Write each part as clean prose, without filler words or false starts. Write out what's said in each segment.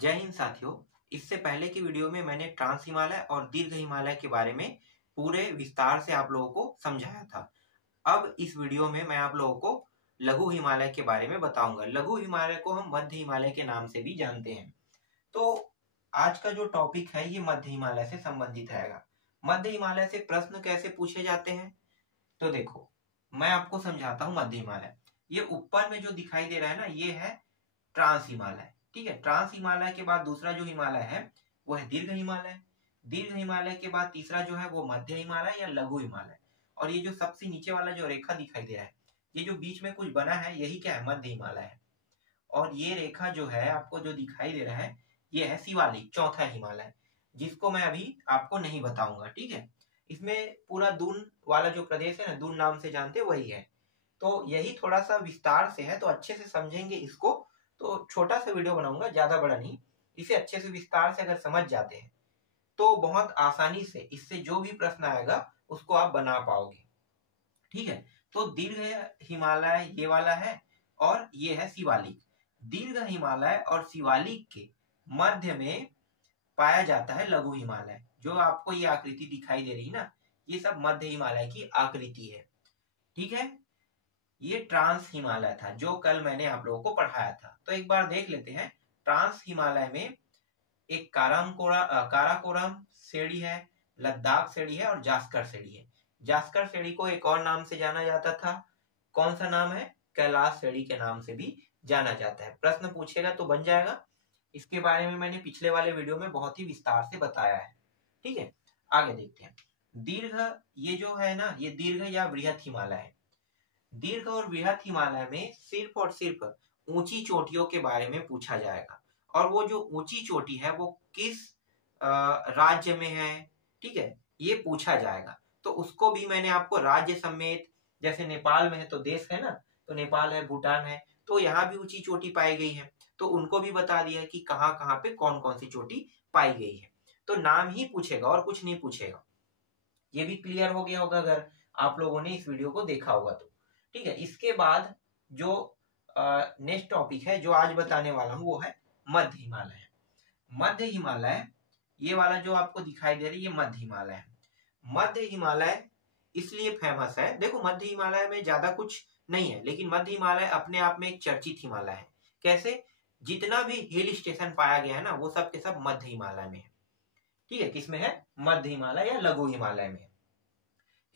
जय हिंद साथियों। इससे पहले की वीडियो में मैंने ट्रांस हिमालय और दीर्घ हिमालय के बारे में पूरे विस्तार से आप लोगों को समझाया था। अब इस वीडियो में मैं आप लोगों को लघु हिमालय के बारे में बताऊंगा। लघु हिमालय को हम मध्य हिमालय के नाम से भी जानते हैं। तो आज का जो टॉपिक है ये मध्य हिमालय से संबंधित रहेगा। मध्य हिमालय से प्रश्न कैसे पूछे जाते हैं, तो देखो मैं आपको समझाता हूँ। मध्य हिमालय ये ऊपर में जो दिखाई दे रहा है ना, ये है ट्रांस हिमालय। ठीक है, ट्रांस हिमालय के बाद दूसरा जो हिमालय है वो है दीर्घ हिमालय। दीर्घ हिमालय के बाद तीसरा जो है वो मध्य हिमालय या लघु हिमालय। और ये जो सबसे नीचे वाला जो रेखा दिखाई दे रहा है, ये जो बीच में कुछ बना है, यही क्या है, मध्य हिमालय है। और ये रेखा जो है आपको जो दिखाई दे रहा है, ये है शिवालिक, चौथा हिमालय, जिसको मैं अभी आपको नहीं बताऊंगा। ठीक है, इसमें पूरा दून वाला जो प्रदेश है ना, दून नाम से जानते वही है। तो यही थोड़ा सा विस्तार से है, तो अच्छे से समझेंगे इसको। तो छोटा सा वीडियो बनाऊंगा, ज्यादा बड़ा नहीं। इसे अच्छे से विस्तार से अगर समझ जाते हैं तो बहुत आसानी से इससे जो भी प्रश्न आएगा उसको आप बना पाओगे। ठीक है, तो दीर्घ हिमालय ये वाला है और ये है शिवालिक। दीर्घ हिमालय और शिवालिक के मध्य में पाया जाता है लघु हिमालय। जो आपको ये आकृति दिखाई दे रही है ना, ये सब मध्य हिमालय की आकृति है। ठीक है, ये ट्रांस हिमालय था जो कल मैंने आप लोगों को पढ़ाया था। तो एक बार देख लेते हैं। ट्रांस हिमालय में एक काराकोरम श्रेणी है, लद्दाख श्रेणी है और जास्कर श्रेणी है। जास्कर श्रेणी को एक और नाम से जाना जाता था। कौन सा नाम है? कैलाश श्रेणी के नाम से भी जाना जाता है। प्रश्न पूछेगा तो बन जाएगा। इसके बारे में मैंने पिछले वाले वीडियो में बहुत ही विस्तार से बताया है। ठीक है, आगे देखते हैं। दीर्घ ये जो है ना, ये दीर्घ या वृहत हिमालय है। दीर्घ और वृहत हिमालय में सिर्फ और सिर्फ ऊंची चोटियों के बारे में पूछा जाएगा। और वो जो ऊंची चोटी है वो किस राज्य में है, ठीक है, ये पूछा जाएगा। तो उसको भी मैंने आपको राज्य समेत, जैसे नेपाल में है तो देश है ना, तो नेपाल है, भूटान है, तो यहाँ भी ऊंची चोटी पाई गई है। तो उनको भी बता दिया कि कहाँ कहाँ पे कौन कौन सी चोटी पाई गई है। तो नाम ही पूछेगा और कुछ नहीं पूछेगा। ये भी क्लियर हो गया होगा अगर आप लोगों ने इस वीडियो को देखा होगा तो। ठीक है, इसके बाद जो नेक्स्ट टॉपिक है जो आज बताने वाला हूँ वो है मध्य हिमालय। मध्य हिमालय ये वाला जो आपको दिखाई दे रही है, ये मध्य हिमालय है। मध्य हिमालय इसलिए फेमस है, देखो मध्य हिमालय में ज्यादा कुछ नहीं है, लेकिन मध्य हिमालय अपने आप में एक चर्चित हिमालय है। कैसे? जितना भी हिल स्टेशन पाया गया है ना, वो सब के सब मध्य हिमालय में है। ठीक है, किसमें है? मध्य हिमालय या लघु हिमालय में।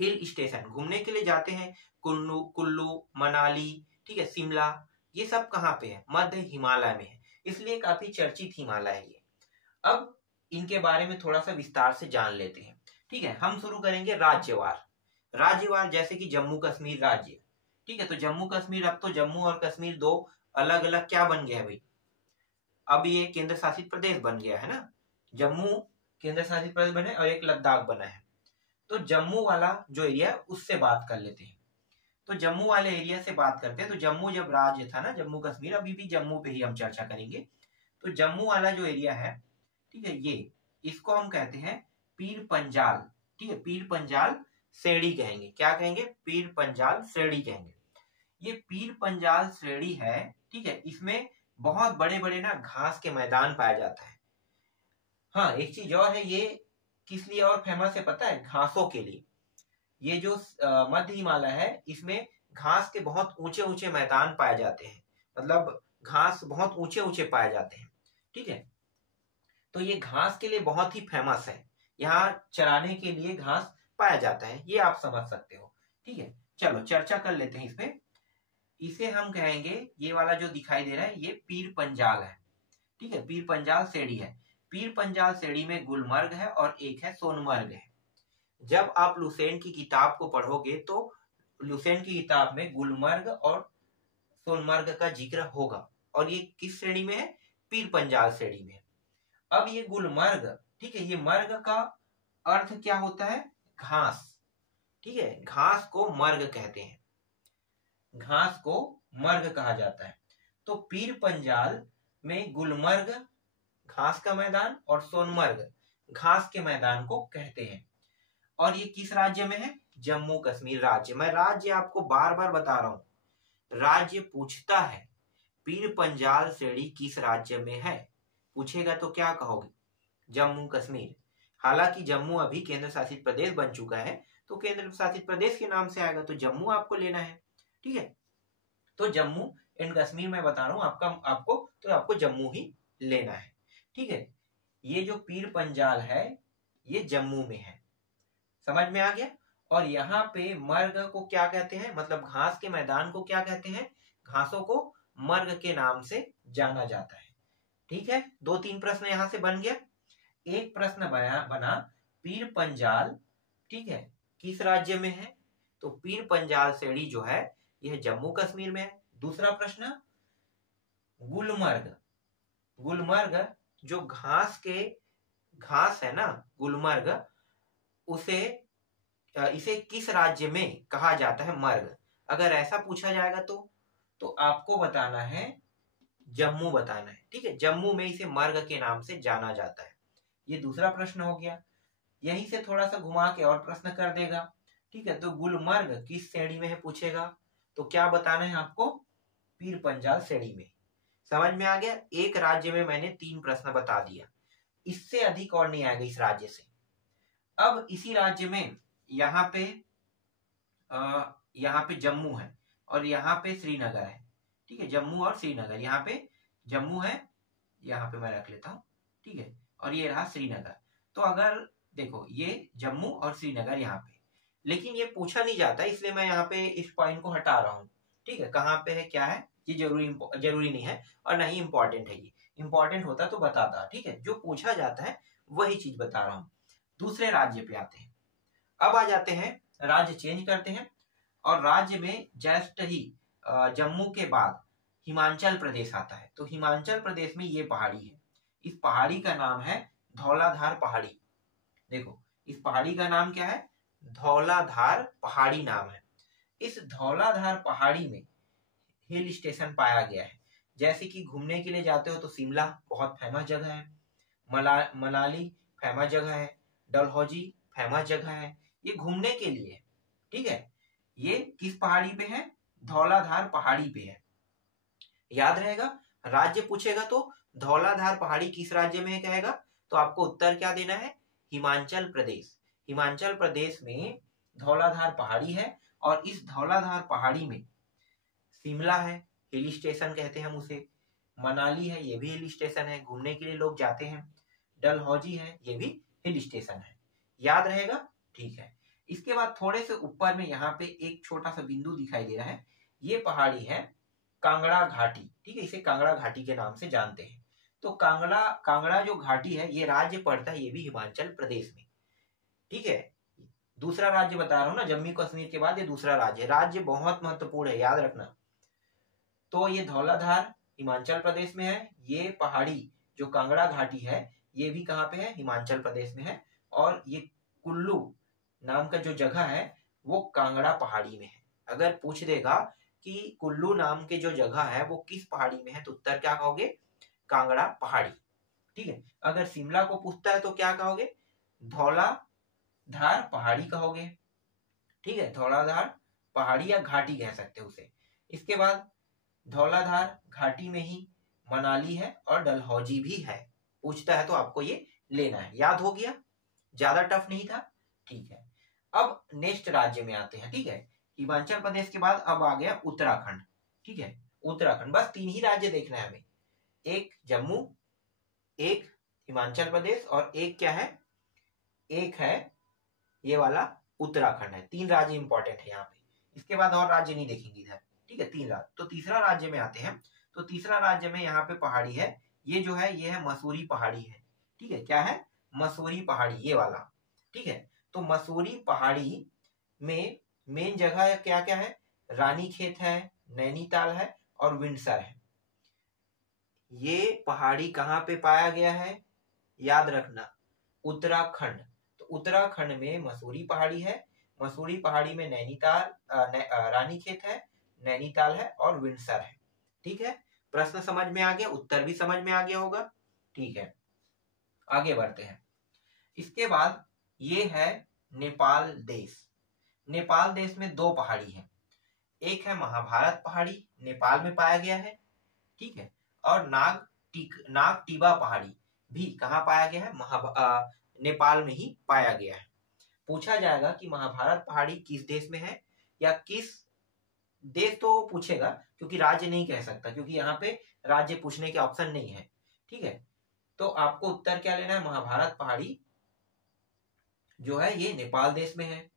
हिल स्टेशन घूमने के लिए जाते हैं, कुल्लू कुल्लू मनाली, ठीक है, शिमला, ये सब कहाँ पे है? मध्य हिमालय में है, इसलिए काफी चर्चित हिमालय है ये। अब इनके बारे में थोड़ा सा विस्तार से जान लेते हैं। ठीक है, हम शुरू करेंगे राज्यवार। राज्यवार जैसे कि जम्मू कश्मीर राज्य। ठीक है, तो जम्मू कश्मीर, अब तो जम्मू और कश्मीर दो अलग अलग क्या बन गया है भाई, अब ये केंद्र शासित प्रदेश बन गया है ना। जम्मू केंद्र शासित प्रदेश बने और एक लद्दाख बना है। तो जम्मू वाला जो एरिया है उससे बात कर लेते हैं। तो जम्मू वाले एरिया से बात करते हैं। तो जम्मू जब राज्य था ना, जम्मू कश्मीर, अभी भी जम्मू पे ही हम चर्चा करेंगे। तो जम्मू वाला जो एरिया है, ठीक है, ये इसको हम कहते हैं पीर पंजाल। ठीक है, पीर पंजाल श्रेणी कहेंगे। क्या कहेंगे? पीर पंजाल श्रेणी कहेंगे। ये पीर पंजाल श्रेणी है। ठीक है, इसमें बहुत बड़े बड़े ना घास के मैदान पाया जाता है। हाँ, एक चीज और है, ये किस लिए और फेमस है पता है? घासों के लिए। ये जो मध्य हिमालय है, इसमें घास के बहुत ऊंचे ऊंचे मैदान पाए जाते हैं। मतलब घास बहुत ऊंचे ऊंचे पाए जाते हैं। ठीक है, तो ये घास के लिए बहुत ही फेमस है। यहाँ चराने के लिए घास पाया जाता है, ये आप समझ सकते हो। ठीक है, चलो चर्चा कर लेते हैं इसमें। इसे हम कहेंगे, ये वाला जो दिखाई दे रहा है ये पीर पंजाल है। ठीक है, पीर पंजाल श्रेणी है। पीर पंजाल श्रेणी में गुलमर्ग है और एक है सोनमर्ग है। जब आप लुसेंट की किताब को पढ़ोगे तो लुसेंट की किताब में गुलमर्ग और सोनमर्ग का जिक्र होगा। और ये किस श्रेणी में है? पीर पंजाल श्रेणी में। अब ये गुलमर्ग, ठीक है, ये मर्ग का अर्थ क्या होता है? घास। ठीक है, घास को मर्ग कहते हैं, घास को मर्ग कहा जाता है। तो पीर पंजाल में गुलमर्ग घास का मैदान और सोनमर्ग घास के मैदान को कहते हैं। और ये किस राज्य में है? जम्मू कश्मीर राज्य। मैं राज्य आपको बार बार बता रहा हूं, राज्य पूछता है पीर पंजाल श्रेणी किस राज्य में है। पूछेगा तो क्या कहोगे? जम्मू कश्मीर। हालांकि जम्मू अभी केंद्र शासित प्रदेश बन चुका है, तो केंद्र शासित प्रदेश के नाम से आएगा, तो जम्मू आपको लेना है। ठीक है, तो जम्मू एंड कश्मीर मैं बता रहा हूं आपको जम्मू ही लेना है। ठीक है, ये जो पीर पंजाल है ये जम्मू में है, समझ में आ गया। और यहाँ पे मर्ग को क्या कहते हैं, मतलब घास के मैदान को क्या कहते हैं? घासों को मर्ग के नाम से जाना जाता है। ठीक है, 2-3 प्रश्न यहां से बन गया। एक प्रश्न बना पीर पंजाल, ठीक है, किस राज्य में है? तो पीर पंजाल सेड़ी जो है यह जम्मू कश्मीर में है। दूसरा प्रश्न, गुलमर्ग। गुलमर्ग जो घास है ना, गुलमर्ग, उसे इसे किस राज्य में कहा जाता है मर्ग? अगर ऐसा पूछा जाएगा तो आपको बताना है जम्मू बताना है। ठीक है, जम्मू में इसे मर्ग के नाम से जाना जाता है। ये दूसरा प्रश्न हो गया। यहीं से थोड़ा सा घुमा के और प्रश्न कर देगा। ठीक है, तो गुलमर्ग किस श्रेणी में है पूछेगा, तो क्या बताना है आपको? पीर पंजाल श्रेणी में। समझ में आ गया? एक राज्य में मैंने 3 प्रश्न बता दिया, इससे अधिक और नहीं आएगा इस राज्य से। अब इसी राज्य में यहाँ पे जम्मू है और यहाँ पे श्रीनगर है। ठीक है, जम्मू और श्रीनगर, यहाँ पे जम्मू है, यहाँ पे मैं रख लेता हूँ। ठीक है, और ये रहा श्रीनगर। तो अगर देखो ये जम्मू और श्रीनगर यहाँ पे, लेकिन ये पूछा नहीं जाता, इसलिए मैं यहाँ पे इस पॉइंट को हटा रहा हूँ। ठीक है, कहाँ पे है क्या है ये जरूरी नहीं है और नहीं इंपॉर्टेंट है। ये इंपॉर्टेंट होता तो बताता। ठीक है, जो पूछा जाता है वही चीज बता रहा हूँ। दूसरे राज्य पे आते हैं। अब आ जाते हैं, राज्य चेंज करते हैं और राज्य में जस्ट ही जम्मू के बाद हिमाचल प्रदेश आता है। तो हिमाचल प्रदेश में ये पहाड़ी है, इस पहाड़ी का नाम है धौलाधार पहाड़ी। देखो इस पहाड़ी का नाम क्या है? धौलाधार पहाड़ी नाम है। इस धौलाधार पहाड़ी में हिल स्टेशन पाया गया है। जैसे कि घूमने के लिए जाते हो तो शिमला बहुत फेमस जगह है, मनाली फेमस जगह है, डलहौजी फेमस जगह है, ये घूमने के लिए। ठीक है, ये किस पहाड़ी पे है? धौलाधार पहाड़ी पे है। याद रहेगा, राज्य पूछेगा तो धौलाधार पहाड़ी किस राज्य में है कहेगा, तो आपको उत्तर क्या देना है? हिमाचल प्रदेश। हिमाचल प्रदेश में धौलाधार पहाड़ी है और इस धौलाधार पहाड़ी में शिमला है, हिल स्टेशन कहते हैं हम उसे, मनाली है, ये भी हिल स्टेशन है, घूमने के लिए लोग जाते हैं, डलहौजी है, ये भी हिल स्टेशन है। याद रहेगा? ठीक है, इसके बाद थोड़े से ऊपर में यहाँ पे एक छोटा सा बिंदु दिखाई दे रहा है, ये पहाड़ी है कांगड़ा घाटी। ठीक है, इसे कांगड़ा घाटी के नाम से जानते हैं। तो कांगड़ा जो घाटी है ये राज्य पड़ता है, ये भी हिमाचल प्रदेश में। ठीक है, दूसरा राज्य बता रहा हूँ ना, जम्मू कश्मीर के बाद ये दूसरा राज्य। राज्य बहुत महत्वपूर्ण है, याद रखना। तो ये धौलाधार हिमाचल प्रदेश में है, ये पहाड़ी जो कांगड़ा घाटी है ये भी कहाँ पे है? हिमाचल प्रदेश में है। और ये कुल्लू नाम का जो जगह है वो कांगड़ा पहाड़ी में है। अगर पूछ देगा कि कुल्लू नाम के जो जगह है वो किस पहाड़ी में है, तो उत्तर क्या कहोगे? कांगड़ा पहाड़ी। ठीक है, अगर शिमला को पूछता है तो क्या कहोगे? धौलाधार पहाड़ी कहोगे। ठीक है, धौलाधार पहाड़ी या घाटी कह सकते हो उसे। इसके बाद धौलाधार घाटी में ही मनाली है और डलहौजी भी है। पूछता है तो आपको ये लेना है। याद हो गया? ज्यादा टफ नहीं था। ठीक है, अब नेक्स्ट राज्य में आते हैं। ठीक है, हिमाचल प्रदेश के बाद अब आ गया उत्तराखंड। ठीक है, उत्तराखंड, बस 3 ही राज्य देखना है हमें, एक जम्मू, एक हिमाचल प्रदेश और एक क्या है? एक है ये वाला उत्तराखंड है। 3 राज्य इंपॉर्टेंट है यहाँ पे, इसके बाद और राज्य नहीं देखेंगे इधर। ठीक है, 3 राज्य। तो तीसरा राज्य में आते हैं। तो तीसरा राज्य में यहाँ पे पहाड़ी है, ये जो है ये है मसूरी पहाड़ी है। ठीक है, क्या है? मसूरी पहाड़ी, ये वाला। ठीक है, तो मसूरी पहाड़ी में मेन जगह क्या क्या है? रानीखेत है, नैनीताल है और विंडसर है। ये पहाड़ी कहाँ पे पाया गया है? याद रखना, उत्तराखंड। तो उत्तराखंड में मसूरी पहाड़ी है, मसूरी पहाड़ी में नैनीताल रानीखेत है, नैनीताल है और विंडसर है। ठीक है, प्रश्न समझ में आ गया, उत्तर भी समझ में आ गया होगा। ठीक है, आगे बढ़ते हैं। इसके बाद ये है नेपाल देश। नेपाल देश में 2 पहाड़ी है, एक है महाभारत पहाड़ी, नेपाल में पाया गया है। ठीक है, और नाग नाग टीबा पहाड़ी भी कहाँ पाया गया है? नेपाल में ही पाया गया है। पूछा जाएगा कि महाभारत पहाड़ी किस देश में है, या किस देश तो पूछेगा, क्योंकि राज्य नहीं कह सकता, क्योंकि यहाँ पे राज्य पूछने के ऑप्शन नहीं है। ठीक है, तो आपको उत्तर क्या लेना है? महाभारत पहाड़ी जो है ये नेपाल देश में है।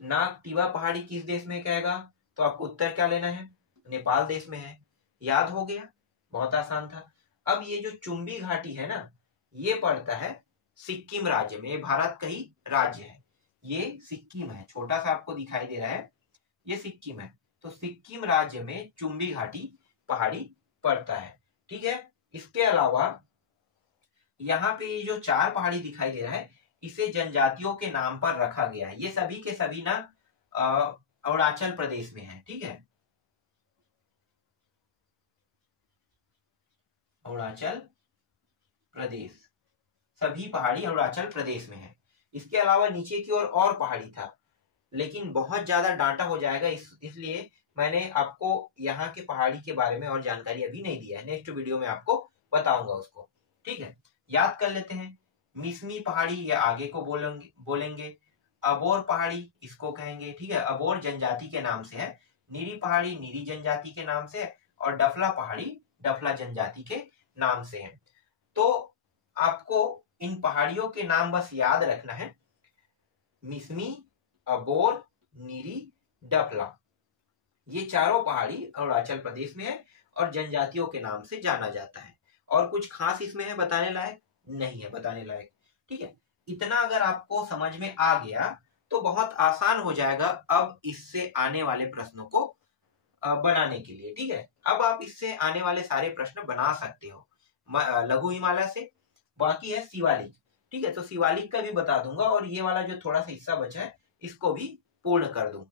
नाग टीबा पहाड़ी किस देश में कहेगा, तो आपको उत्तर क्या लेना है? नेपाल देश में है। याद हो गया, बहुत आसान था। अब ये जो चुंबी घाटी है ना, ये पड़ता है सिक्किम राज्य में। ये भारत का ही राज्य है, ये सिक्किम है, छोटा सा आपको दिखाई दे रहा है, ये सिक्किम है। तो सिक्किम राज्य में चुंबी घाटी पहाड़ी पड़ता है। ठीक है, इसके अलावा यहाँ पे ये जो 4 पहाड़ी दिखाई दे रहा है, इसे जनजातियों के नाम पर रखा गया है। ये सभी के सभी ना अरुणाचल प्रदेश में है। ठीक है, अरुणाचल प्रदेश, सभी पहाड़ी अरुणाचल प्रदेश में है। इसके अलावा नीचे की और पहाड़ी था, लेकिन बहुत ज्यादा डाटा हो जाएगा, इसलिए मैंने आपको यहाँ के पहाड़ी के बारे में और जानकारी अभी नहीं दिया है। नेक्स्ट वीडियो में आपको बताऊंगा उसको। ठीक है, याद कर लेते हैं। मिसमी पहाड़ी या आगे को बोलेंगे। अबोर पहाड़ी इसको कहेंगे। ठीक है, अबोर जनजाति के नाम से है। नीरी पहाड़ी नीरी जनजाति के नाम से है, और डफला पहाड़ी डफला जनजाति के नाम से है। तो आपको इन पहाड़ियों के नाम बस याद रखना है, मिसमी, अबोर, नीरी, डफला। ये चारों पहाड़ी अरुणाचल प्रदेश में है और जनजातियों के नाम से जाना जाता है। और कुछ खास इसमें है बताने लायक? नहीं है बताने लायक। ठीक है, इतना अगर आपको समझ में आ गया तो बहुत आसान हो जाएगा अब इससे आने वाले प्रश्नों को बनाने के लिए। ठीक है, अब आप इससे आने वाले सारे प्रश्न बना सकते हो लघु हिमालय से। बाकी है शिवालिक। ठीक है, तो शिवालिक का भी बता दूंगा, और ये वाला जो थोड़ा सा हिस्सा बचा है इसको भी पूर्ण कर दूंगा।